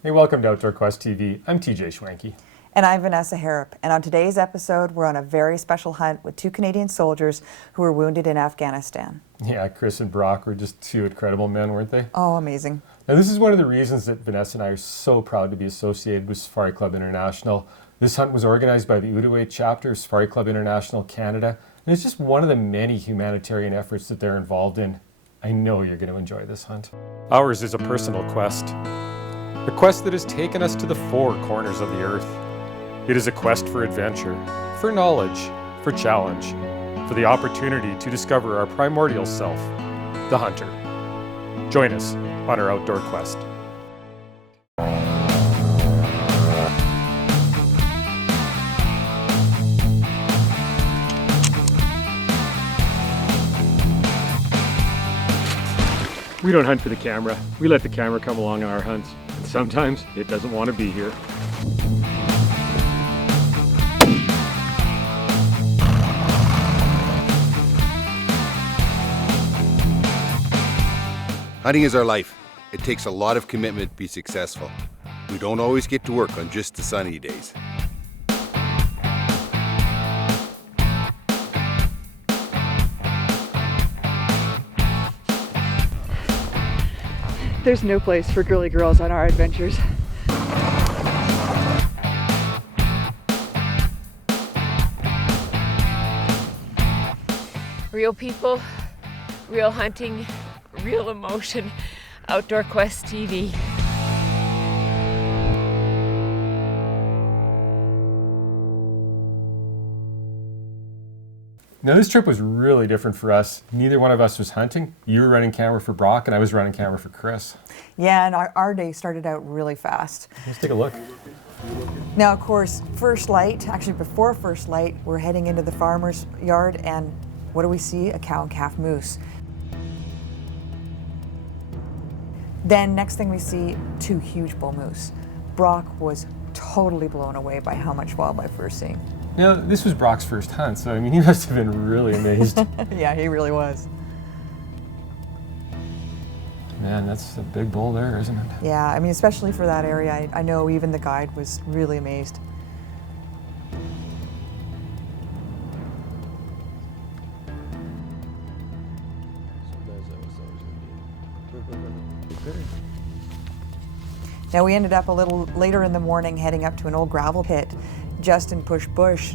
Hey, welcome to Outdoor Quest TV. I'm TJ Schwanke. And I'm Vanessa Harrop. And on today's episode, we're on a very special hunt with two Canadian soldiers who were wounded in Afghanistan. Yeah, Chris and Brock were just two incredible men, weren't they? Oh, amazing. Now, this is one of the reasons that Vanessa and I are so proud to be associated with Safari Club International. This hunt was organized by the Outaouais chapter of Safari Club International Canada, and it's just one of the many humanitarian efforts that they're involved in. I know you're going to enjoy this hunt. Ours is a personal quest. A quest that has taken us to the four corners of the earth. It is a quest for adventure, for knowledge, for challenge, for the opportunity to discover our primordial self, the hunter. Join us on our outdoor quest. We don't hunt for the camera. We let the camera come along on our hunts. And sometimes it doesn't want to be here. Hunting is our life. It takes a lot of commitment to be successful. We don't always get to work on just the sunny days. There's no place for girly girls on our adventures. Real people, real hunting, real emotion. Outdoor Quest TV. Now, this trip was really different for us. Neither one of us was hunting. You were running camera for Brock, and I was running camera for Chris. Yeah, and our day started out really fast. Let's take a look. Now, of course, first light, actually before first light, we're heading into the farmer's yard, and what do we see? A cow and calf moose. Then next thing we see, two huge bull moose. Brock was totally blown away by how much wildlife we were seeing. Now, this was Brock's first hunt, so I mean, he must have been really amazed. Yeah, he really was. Man, that's a big bull there, isn't it? Yeah, I mean, especially for that area, I know even the guide was really amazed. Now we ended up a little later in the morning heading up to an old gravel pit just in Push Bush.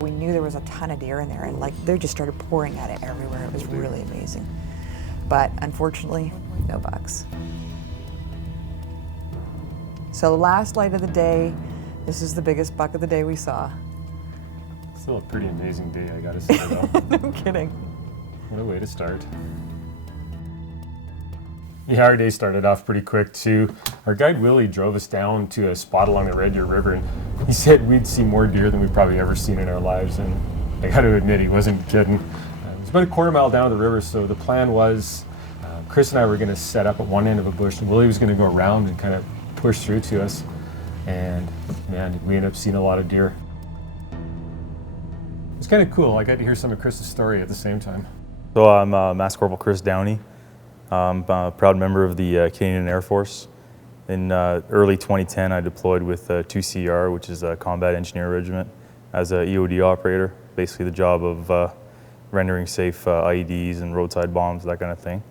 We knew there was a ton of deer in there, and like they just started pouring at it everywhere. It was really amazing. But unfortunately, no bucks. So last light of the day, this is the biggest buck of the day we saw. Still a pretty amazing day, I gotta say though. No kidding. What a way to start. Yeah, our day started off pretty quick too. Our guide Willie drove us down to a spot along the Red Deer River, and he said we'd see more deer than we've probably ever seen in our lives, and I got to admit he wasn't kidding. It was about a quarter mile down the river, so the plan was Chris and I were going to set up at one end of a bush, and Willie was going to go around and kind of push through to us, and man, we ended up seeing a lot of deer. It was kind of cool. I got to hear some of Chris's story at the same time. So I'm Master Corporal Chris Downey. I'm a proud member of the Canadian Air Force. In early 2010, I deployed with 2CR, which is a Combat Engineer Regiment, as an EOD operator, basically the job of rendering safe IEDs and roadside bombs, that kind of thing.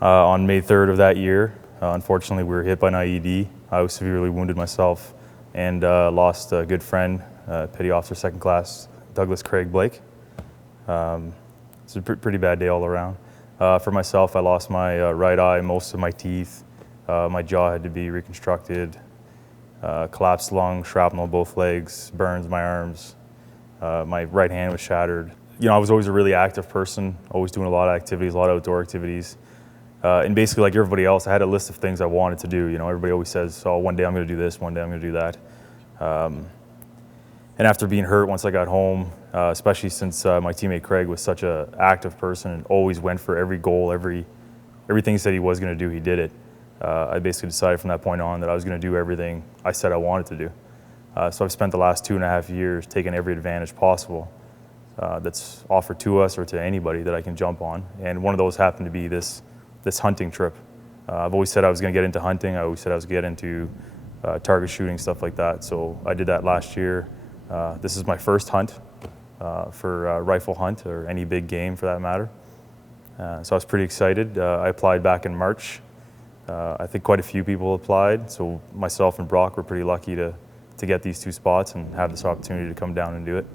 On May 3rd of that year, unfortunately, we were hit by an IED. I was severely wounded myself and lost a good friend, Petty Officer Second Class Douglas Craig Blake. It's a pretty bad day all around. For myself, I lost my right eye, most of my teeth. My jaw had to be reconstructed. Collapsed lung, shrapnel both legs, burns my arms. My right hand was shattered. You know, I was always a really active person, always doing a lot of activities, a lot of outdoor activities. And basically, like everybody else, I had a list of things I wanted to do. You know, everybody always says, oh, one day I'm going to do this, one day I'm going to do that. And after being hurt, once I got home, especially since my teammate Craig was such an active person and always went for every goal, everything he said he was going to do, he did it. I basically decided from that point on that I was going to do everything I said I wanted to do. So I've spent the last 2.5 years taking every advantage possible that's offered to us or to anybody that I can jump on. And one of those happened to be this hunting trip. I've always said I was going to get into hunting. I always said I was going to get into target shooting, stuff like that. So I did that last year. This is my first hunt for a rifle hunt or any big game for that matter. So I was pretty excited. I applied back in March. I think quite a few people applied. So myself and Brock were pretty lucky to get these 2 spots and have this opportunity to come down and do it.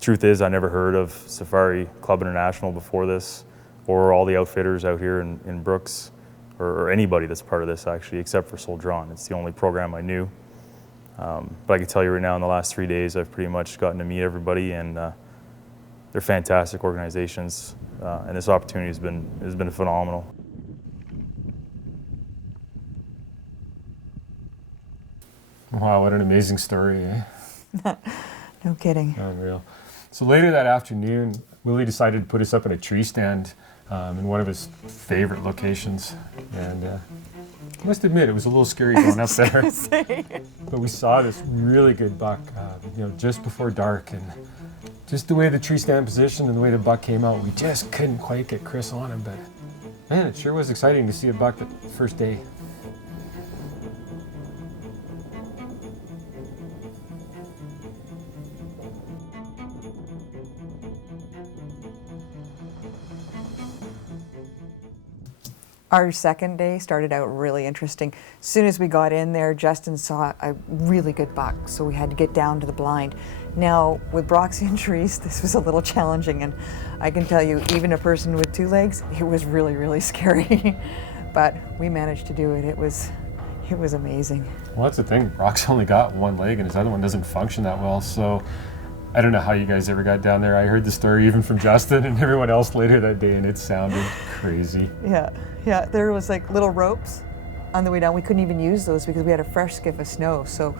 Truth is, I never heard of Safari Club International before this, or all the outfitters out here in Brooks, or anybody that's part of this actually, except for Soldier On. It's the only program I knew. But I can tell you right now, in the last 3 days, I've pretty much gotten to meet everybody, and they're fantastic organizations, and this opportunity has been phenomenal. Wow, what an amazing story, eh? No kidding. Unreal. So later that afternoon, Willie decided to put us up in a tree stand in one of his favorite locations. And I must admit, it was a little scary going up there. But we saw this really good buck, just before dark. And just the way the tree stand positioned and the way the buck came out, we just couldn't quite get Chris on him. But man, it sure was exciting to see a buck the first day. Our second day started out really interesting. As soon as we got in there, Justin saw a really good buck, so we had to get down to the blind. Now, with Brock's injuries, this was a little challenging, and I can tell you, even a person with 2 legs, it was really, really scary. But we managed to do it. It was amazing. Well, that's the thing. Brock's only got 1 leg, and his other one doesn't function that well, so I don't know how you guys ever got down there. I heard the story even from Justin and everyone else later that day, and it sounded crazy. Yeah, there was like little ropes on the way down. We couldn't even use those because we had a fresh skiff of snow. So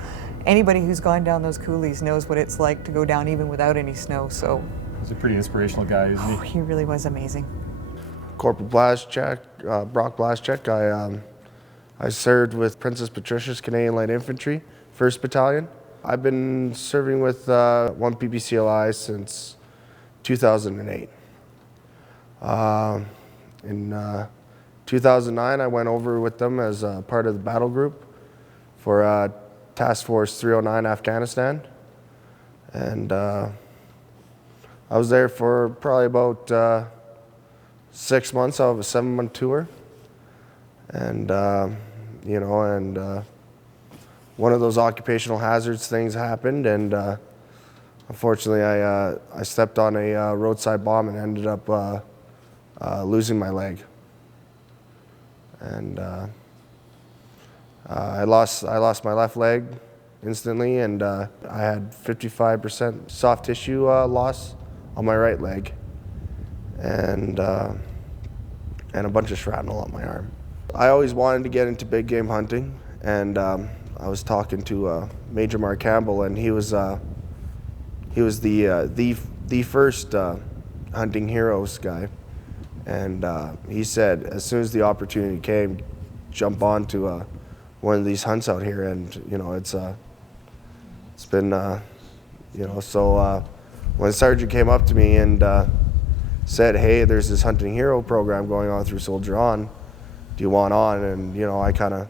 anybody who's gone down those coulees knows what it's like to go down even without any snow. So He's a pretty inspirational guy, isn't he? he really was amazing. Corporal Blazchuk, Brock Blazchuk. I served with Princess Patricia's Canadian Light Infantry, 1st Battalion. I've been serving with 1 PPCLI since 2008. In 2009, I went over with them as part of the battle group for Task Force 309 Afghanistan. And I was there for probably about 6 months out of a 7-month tour. And, one of those occupational hazards things happened, and unfortunately I stepped on a roadside bomb and ended up losing my leg. And I lost my left leg instantly, and I had 55% soft tissue loss on my right leg, and a bunch of shrapnel on my arm. I always wanted to get into big game hunting, and I was talking to Major Mark Campbell, and he was the first hunting heroes guy. And he said, as soon as the opportunity came, jump on to one of these hunts out here. And, it's been, so when Sergeant came up to me and said, hey, there's this hunting hero program going on through Soldier On, do you want on? And, I kind of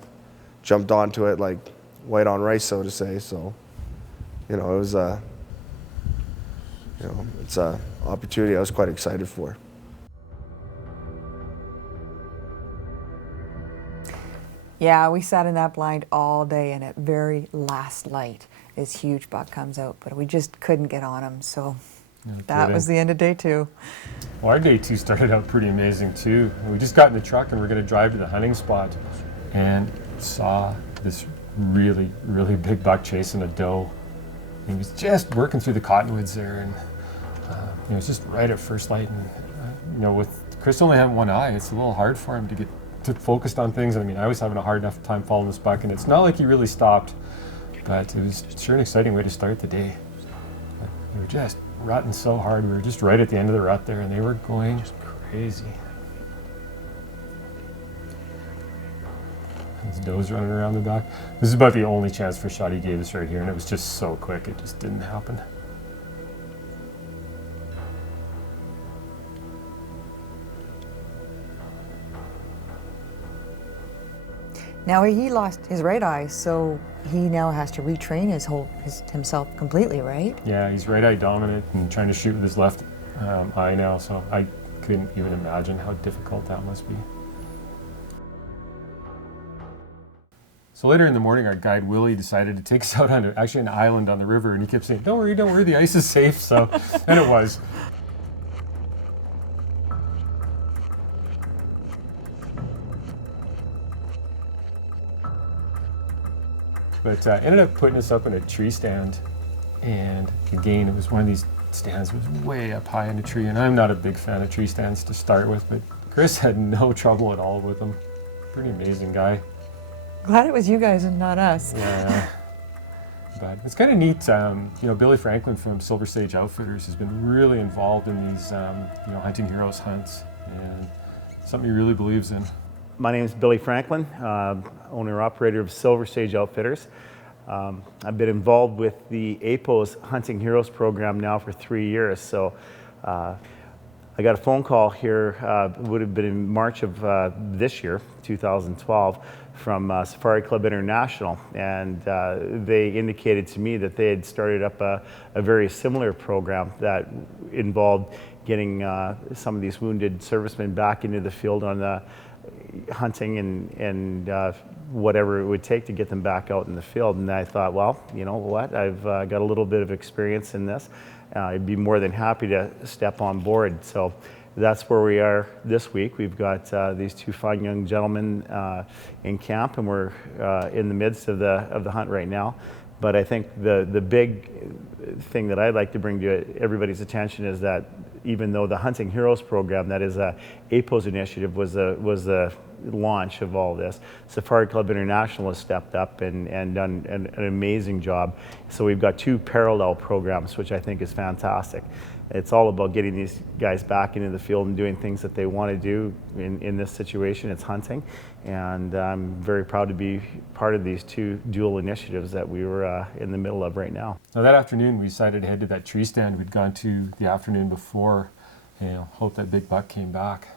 jumped onto it like white on rice, so to say. So, it was, it's an opportunity I was quite excited for. Yeah, we sat in that blind all day, and at very last light, this huge buck comes out, but we just couldn't get on him, so that was the end of day 2. Well, our day 2 started out pretty amazing too. We just got in the truck and we're going to drive to the hunting spot and saw this really, really big buck chasing a doe. He was just working through the cottonwoods there, and it was just right at first light. And with Chris only having 1 eye, it's a little hard for him to get focused on things. I mean, I was having a hard enough time following this buck, and it's not like he really stopped, but it was sure an exciting way to start the day. But we were just rutting so hard. We were just right at the end of the rut there, and they were going crazy. These does running around the back. This is about the only chance for shot he gave us right here, and it was just so quick, it just didn't happen. Now he lost his right eye, so he now has to retrain himself completely, right? Yeah, he's right eye dominant and trying to shoot with his left eye now, so I couldn't even imagine how difficult that must be. So later in the morning, our guide Willie decided to take us out on actually an island on the river, and he kept saying, don't worry, the ice is safe, so, and it was. But ended up putting us up in a tree stand, and again, it was one of these stands that was way up high in a tree, and I'm not a big fan of tree stands to start with, but Chris had no trouble at all with them. Pretty amazing guy. Glad it was you guys and not us. Yeah. But it's kind of neat, you know, Billy Franklin from Silver Sage Outfitters has been really involved in these, you know, Hunting Heroes hunts, and something he really believes in. My name is Billy Franklin, owner-operator of Silver Sage Outfitters. I've been involved with the APO's Hunting Heroes program now for 3 years. So I got a phone call here, would have been in March of this year, 2012, from Safari Club International. And they indicated to me that they had started up a very similar program that involved getting some of these wounded servicemen back into the field on the hunting and whatever it would take to get them back out in the field. And I thought, well, you know what, I've got a little bit of experience in this. I'd be more than happy to step on board. So that's where we are this week. We've got these two fine young gentlemen in camp, and we're in the midst of the hunt right now. But I think the big thing that I'd like to bring to everybody's attention is that even though the Hunting Heroes program, that is a APO's initiative, was the launch of all this, Safari Club International has stepped up and done an amazing job. So we've got two parallel programs, which I think is fantastic. It's all about getting these guys back into the field and doing things that they want to do. In this situation, it's hunting. And I'm very proud to be part of these two dual initiatives that we were in the middle of right now. Now that afternoon, we decided to head to that tree stand we'd gone to the afternoon before, you know, hope that big buck came back.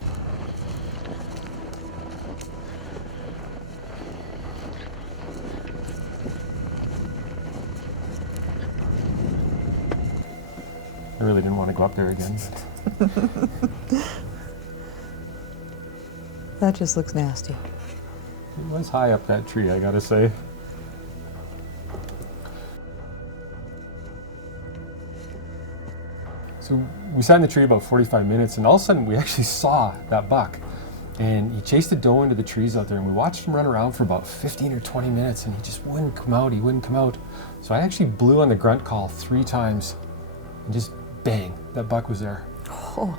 I really didn't want to go up there again. That just looks nasty. It was high up that tree, I gotta say. So we sat in the tree about 45 minutes, and all of a sudden we actually saw that buck. And he chased a doe into the trees out there, and we watched him run around for about 15 or 20 minutes, and he just wouldn't come out, he wouldn't come out. So I actually blew on the grunt call 3 times, and just bang, that buck was there. Oh,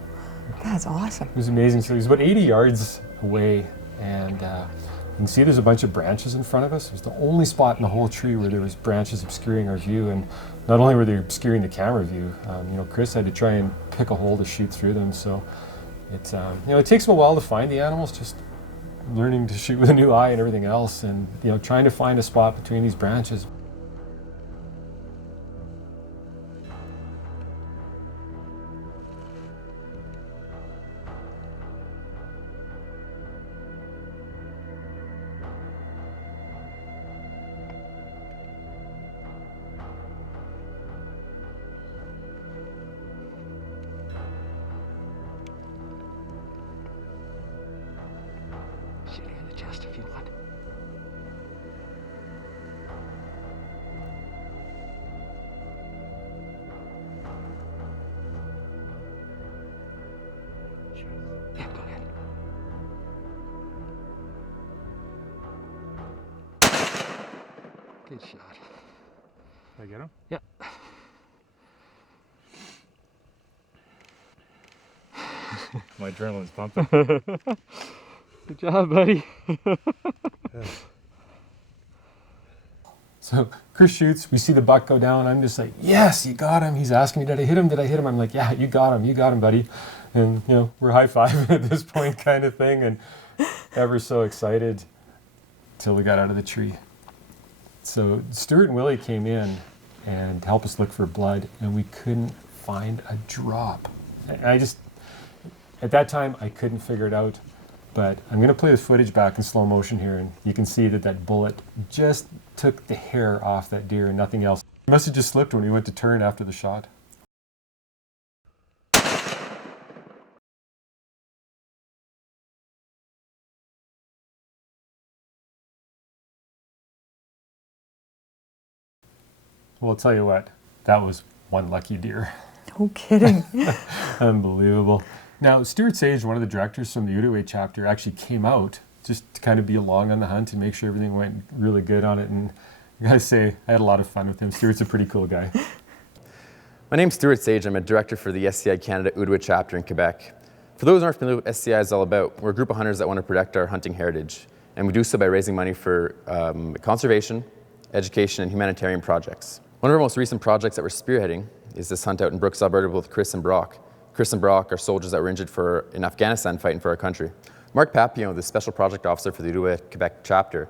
that's awesome. It was amazing. So he was about 80 yards away, and you can see there's a bunch of branches in front of us. It was the only spot in the whole tree where there was branches obscuring our view, and not only were they obscuring the camera view, you know, Chris had to try and pick a hole to shoot through them. So it's, you know, it takes him a while to find the animals, just learning to shoot with a new eye and everything else, and, you know, trying to find a spot between these branches. Shoot her in the chest if you want. Sure. Yeah, go ahead. Good shot. Did I get him? Yeah. My adrenaline's pumping. Good job, buddy. So Chris shoots, we see the buck go down. I'm just like, yes, you got him. He's asking me, did I hit him? Did I hit him? I'm like, yeah, you got him, buddy. And, you know, we're high-fiving at this point kind of thing, and ever so excited till we got out of the tree. So Stuart and Willie came in and helped us look for blood, and we couldn't find a drop. I just, at that time, I couldn't figure it out. But I'm going to play the footage back in slow motion here, and you can see that that bullet just took the hair off that deer and nothing else. He must have just slipped when he went to turn after the shot. Well, I'll tell you what, that was one lucky deer. No kidding. Unbelievable. Now, Stuart Sage, one of the directors from the Outaouais chapter, actually came out just to kind of be along on the hunt and make sure everything went really good on it. And I gotta say, I had a lot of fun with him. Stuart's a pretty cool guy. My name's Stuart Sage. I'm a director for the SCI Canada Outaouais chapter in Quebec. For those who aren't familiar with what SCI is all about, we're a group of hunters that want to protect our hunting heritage. And we do so by raising money for conservation, education, and humanitarian projects. One of our most recent projects that we're spearheading is this hunt out in Brooks, Alberta with Chris and Brock. Chris and Brock are soldiers that were injured in Afghanistan fighting for our country. Mark Papillon, the special project officer for the Outaouais Quebec chapter,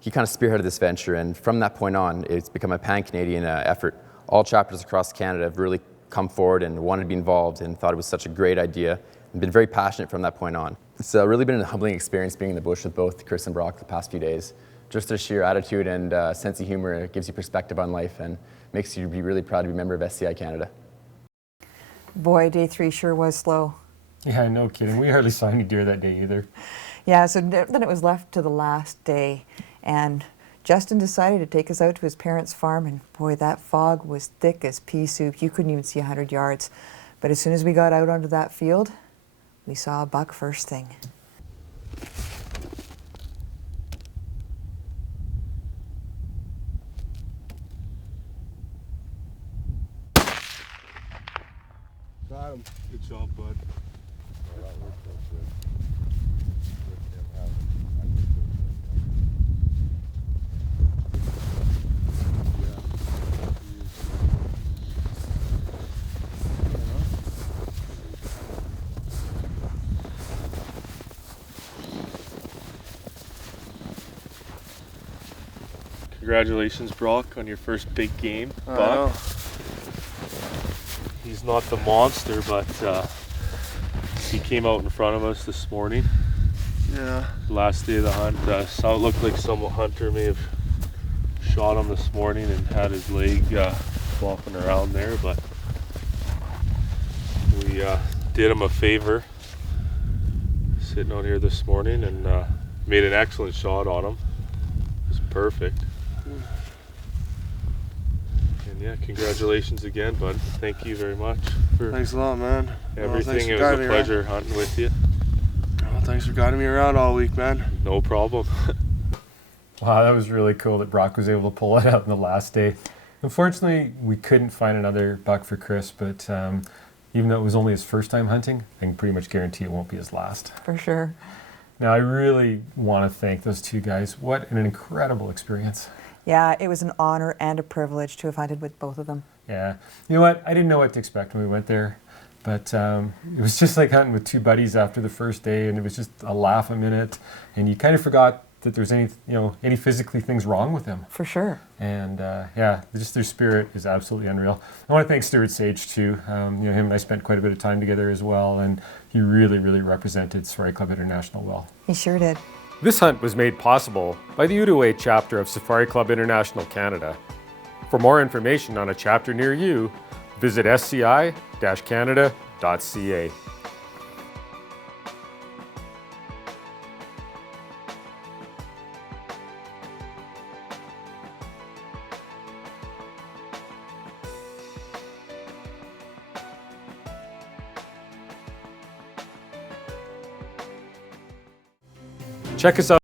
he kind of spearheaded this venture, and from that point on, it's become a pan-Canadian effort. All chapters across Canada have really come forward and wanted to be involved and thought it was such a great idea and been very passionate from that point on. It's really been a humbling experience being in the bush with both Chris and Brock the past few days. Just their sheer attitude and sense of humor, it gives you perspective on life and makes you be really proud to be a member of SCI Canada. Boy, day 3 sure was slow. Yeah, no kidding. We hardly saw any deer that day either. Yeah, so then it was left to the last day, and Justin decided to take us out to his parents' farm, and boy, that fog was thick as pea soup. You couldn't even see 100 yards. But as soon as we got out onto that field, we saw a buck first thing. Got him. Good job, bud. Congratulations, Brock, on your first big game buck. He's not the monster, but he came out in front of us this morning. Yeah. Last day of the hunt. So it looked like some hunter may have shot him this morning and had his leg flopping around there, but we did him a favor sitting out here this morning and made an excellent shot on him. It was perfect. And yeah, congratulations again, bud. Thank you very much for Thanks a lot, man. everything. It was a pleasure hunting with you. Well, thanks for guiding me around all week, man. No problem. Wow, that was really cool that Brock was able to pull it out in the last day. Unfortunately, we couldn't find another buck for Chris, but even though it was only his first time hunting, I can pretty much guarantee it won't be his last. For sure. Now, I really want to thank those two guys. What an incredible experience. Yeah, it was an honor and a privilege to have hunted with both of them. Yeah. You know what? I didn't know what to expect when we went there, but it was just like hunting with two buddies after the first day, and it was just a laugh a minute, and you kind of forgot that there's any physically things wrong with them. For sure. And yeah, just their spirit is absolutely unreal. I want to thank Stuart Sage too. Him and I spent quite a bit of time together as well, and he really, really represented Safari Club International well. He sure did. This hunt was made possible by the Outaouais chapter of Safari Club International Canada. For more information on a chapter near you, visit sci-canada.ca. Check us out